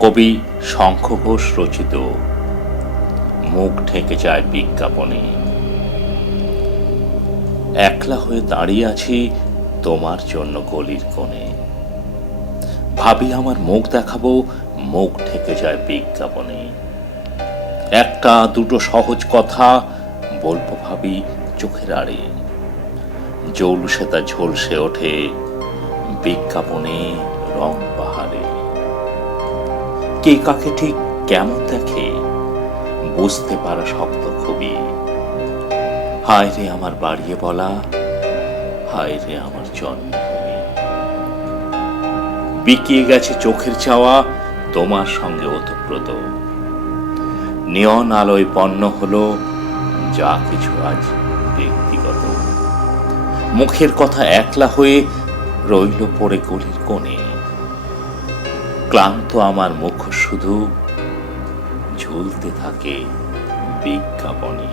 কবি শঙ্খ ঘোষ রচিত মুখ ঢেকে যায় বিজ্ঞাপনে। একলা হয়ে দাঁড়িয়ে আছি তোমার জন্য গলির কোণে, ভাবি আমার মুখ দেখাবো, মুখ ঢেকে যায় বিজ্ঞাপনে। একটা দুটো সহজ কথা বলবো ভাবি চোখের আড়ে, জৌলুসে তা ঝলসে ওঠে বিজ্ঞাপনে রং বাহারে। কে কাকে ঠিক কেমন দেখে বুঝতে পারা শক্ত খুবই। হায় রে আমার বাড়িয়ে বলা, হায় রে আমার জন্মভূমি। বিকিয়ে গেছে চোখের চাওয়া তোমার সঙ্গে ওতপ্রোত, নিয়ন আলোয় পণ্য হলো যা কিছু আজ ব্যক্তিগত। মুখের কথা একলা হয়ে রইল পড়ে গলির কোণে, ক্লান্ত আমার মুখ শুধু ঝুলতে থাকে বিজ্ঞাপনে।